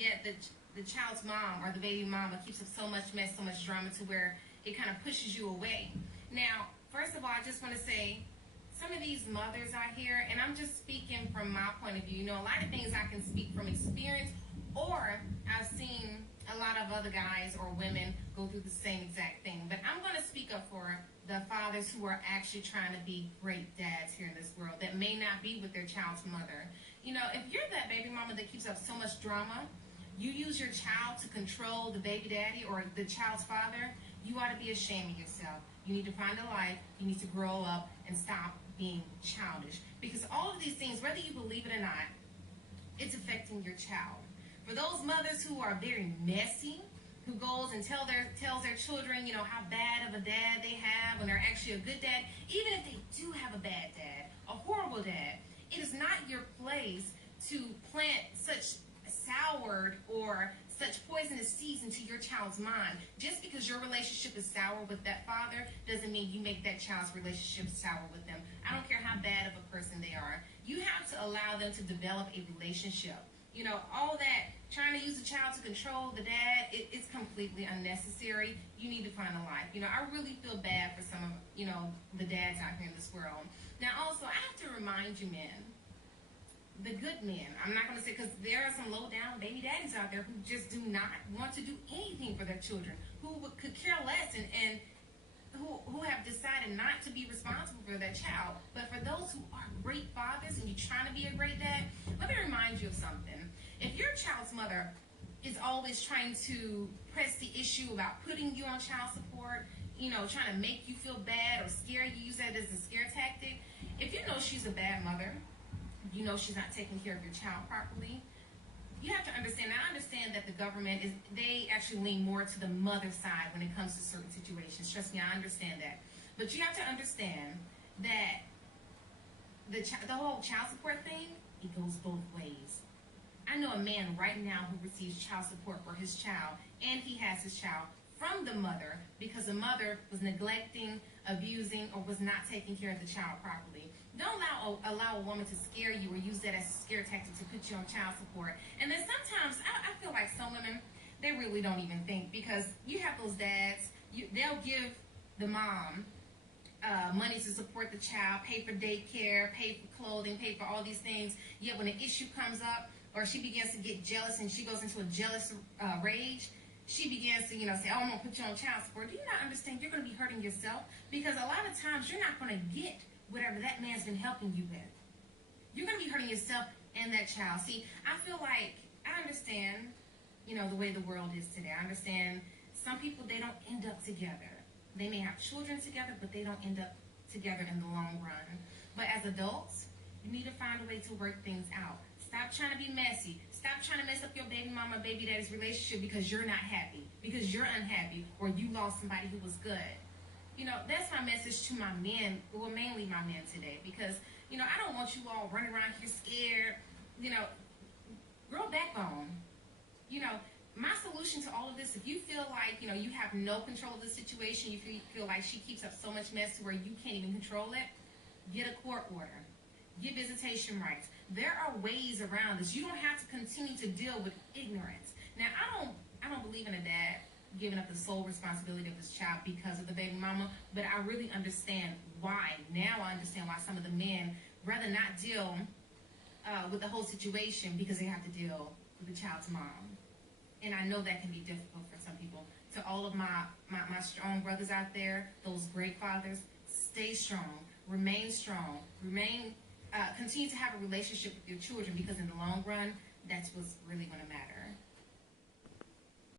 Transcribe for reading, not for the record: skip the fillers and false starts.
yet the child's mom or the baby mama keeps up so much mess, so much drama to where it kind of pushes you away. Now, first of all, I just want to say, some of these mothers out here, and I'm just speaking from my point of view, you know, a lot of things I can speak from experience, or I've seen a lot of other guys or women go through the same exact thing. But I'm going to speak up for the fathers who are actually trying to be great dads here in this world that may not be with their child's mother. You know, if you're that baby mama that keeps up so much drama, you use your child to control the baby daddy or the child's father, you ought to be ashamed of yourself. You need to find a life. You need to grow up and stop being childish. Because all of these things, whether you believe it or not, it's affecting your child. For those mothers who are very messy, who goes and tells their children, you know, how bad of a dad they have when they're actually a good dad, even if they do have a bad dad, a horrible dad, it is not your place to plant such soured or such poisonous seeds into your child's mind. Just because your relationship is sour with that father doesn't mean you make that child's relationship sour with them. I don't care how bad of a person they are. You have to allow them to develop a relationship. You know, all that trying to use the child to control the dad, it's completely unnecessary. You need to find a life. You know, I really feel bad for some of, you know, the dads out here in this world. Now, also, I have to remind you, men, the good men, I'm not going to say, because there are some low-down baby daddies out there who just do not want to do anything for their children, who could care less and who have decided not to be responsible for their child. But for those who are great fathers and you're trying to be a great dad, let me remind you of something. If your child's mother is always trying to press the issue about putting you on child support, you know, trying to make you feel bad or scare you, use that as a scare tactic, if you know she's a bad mother, you know she's not taking care of your child properly, you have to understand, I understand that the government, they actually lean more to the mother side when it comes to certain situations. Trust me, I understand that. But you have to understand that the whole child support thing, it goes both ways. I know a man right now who receives child support for his child, and he has his child from the mother because the mother was neglecting, abusing, or was not taking care of the child properly. Don't allow a woman to scare you or use that as a scare tactic to put you on child support. And then sometimes I feel like some women, they really don't even think, because you have those dads, they'll give the mom money to support the child, pay for daycare, pay for clothing, pay for all these things. Yet when an issue comes up or she begins to get jealous and she goes into a jealous rage, she begins to, you know, say, oh, I'm going to put you on child support. Do you not understand you're going to be hurting yourself? Because a lot of times you're not going to get whatever that man's been helping you with. You're going to be hurting yourself and that child. See, I feel like, I understand, you know, the way the world is today. I understand some people, they don't end up together. They may have children together, but they don't end up together in the long run. But as adults, you need to find a way to work things out. Stop trying to be messy. Stop trying to mess up your baby mama, baby daddy's relationship because you're not happy, because you're unhappy, or you lost somebody who was good. You know, that's my message to my men, well, mainly my men today, because, you know, I don't want you all running around here scared. You know, grow backbone. You know, my solution to all of this, if you feel like, you know, you have no control of the situation, you feel like she keeps up so much mess to where you can't even control it, get a court order. Get visitation rights. There are ways around this. You don't have to continue to deal with ignorance. Now, I don't believe in a dad giving up the sole responsibility of his child because of the baby mama, but I really understand why. Now I understand why some of the men rather not deal with the whole situation because they have to deal with the child's mom. And I know that can be difficult for some people. To all of my strong brothers out there, those great fathers, stay strong, remain strong, continue to have a relationship with your children, because in the long run, that's what's really going to matter.